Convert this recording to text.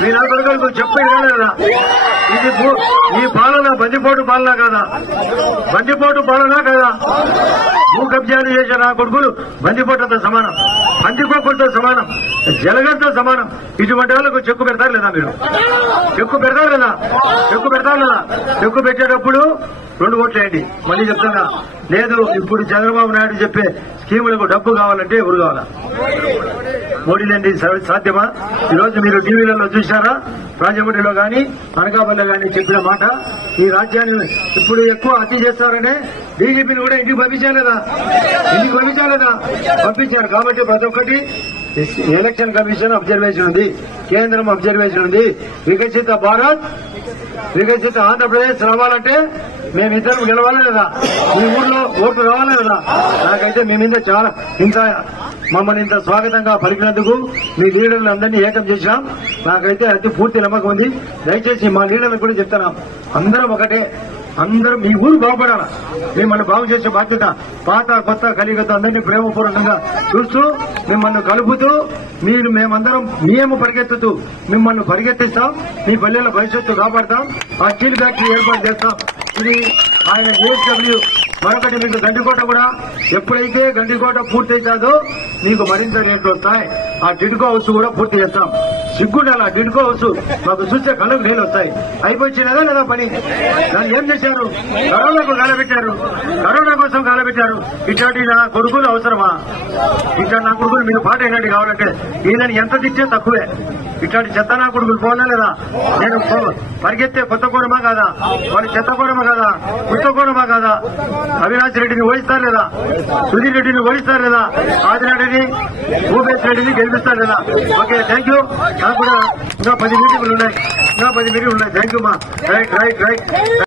మీ నలుగురు చెప్పేది కదా ఇది ఈ పాలన బందిపోటు పాలన కాదా? బందిపోటు పాలన కదా? భూ కబ్జాలు చేసిన నా కొడుకులు బందిపోటుతో సమానం, బందిపోకులతో సమానం, జలగంతో సమానం. ఇటువంటి వాళ్ళకు చెక్కు పెడతారు లేదా? మీరు చెక్కు పెడతారు కదా? చెక్కు పెడతారు కదా? చెక్కు పెట్టేటప్పుడు 2 ఓట్లు వేయండి. మళ్ళీ చెప్తున్నా, లేదు ఇప్పుడు చంద్రబాబు నాయుడు చెప్పే స్కీములకు డబ్బు కావాలంటే ఎవరు కావాలా? మోడీలండి సాధ్యమా? ఈరోజు మీరు టీవీలలో చూశారా? రాజమండ్రిలో గాని అనకాపల్లిలో గాని చెప్పిన మాట, ఈ రాజ్యాన్ని ఇప్పుడు ఎక్కువ హత్య చేస్తారనే డీజీపీని కూడా ఇంటికి పంపించాలేదా? ఇంటికి పంపించాలేదా? పంపించారు. కాబట్టి ప్రతి ఒక్కటి ఎలక్షన్ కమిషన్ అబ్జర్వేషన్ ఉంది, కేంద్రం అబ్జర్వేషన్ ఉంది. వికసిత భారత్, వికసిత ఆంధ్రప్రదేశ్ రావాలంటే మేమిద్దరం గెలవాలా లేదా? మీ ఊర్లో ఓట్లు రావాలా లేదా? నాకైతే మీ మీద చాలా మమ్మల్ని ఇంత స్వాగతంగా పలికినందుకు మీ లీడర్లు అందరినీ ఏకం చేశాం. నాకైతే అయితే పూర్తి నమ్మకం ఉంది. దయచేసి మా లీడర్లకు కూడా చెప్తున్నాం, అందరం ఒకటే, అందరూ మీ ఊరు బాగుపడాలా, మిమ్మల్ని బాగు చేసే బాధ్యత. పాత కొత్త కలిగత అందరినీ ప్రేమపూర్వకంగా చూస్తూ మిమ్మల్ని కలుపుతూ మేమందరం మేము పరిగెత్తుతూ మిమ్మల్ని పరిగెత్తిస్తాం. మీ పల్లెల భవిష్యత్తు కాపాడతాం. ఆ స్టీల్ ఫ్యాక్టరీ ఏర్పాటు చేస్తాం. ఇది ఆయన జేఎస్డబ్ల్యూ. మరొకటి మీకు గండికోట కూడా, ఎప్పుడైతే గండికోట పూర్తయితాదో మీకు మరింత రేట్లు వస్తాయి. ఆ టిడ్కో హౌస్ కూడా పూర్తి చేస్తాం. సిగ్గుండాలి, ఆ టిడ్కో హౌస్ మాకు చూస్తే కళ్ళకు నీళ్ళు వస్తాయి. అయిపోయినదా లేదా పని? దాన్ని ఏం చేశారు? కరోనాకు కాలబెట్టారు, కరోనా కోసం కాలబెట్టారు. ఇట్లాంటి నా కొడుకులు అవసరమా? ఇట్లా నా కొడుకులు మీకు పాట ఏంటంటే కావాలంటే వీళ్ళని ఎంత తిట్టే తక్కువే. ఇట్లాంటి చెత్త నా కొడుకులు పోనా లేదా? నేను పరిగెత్తే కొత్త కోరమా కాదా? వాళ్ళు చెత్త కోరమా కాదా? కొత్త కోరమా కాదా? అవినాష్ రెడ్డిని ఓడిస్తారు లేదా? సుధీర్ రెడ్డిని ఓడిస్తారు లేదా? ఆదిరెడ్డిని, భూపేష్ రెడ్డిని గెలిపిస్తారు లేదా? Okay, thank you. నాకు కూడా ఇంకా 10 మీటింగులు ఉన్నాయి. థ్యాంక్ యూ మా. రైట్.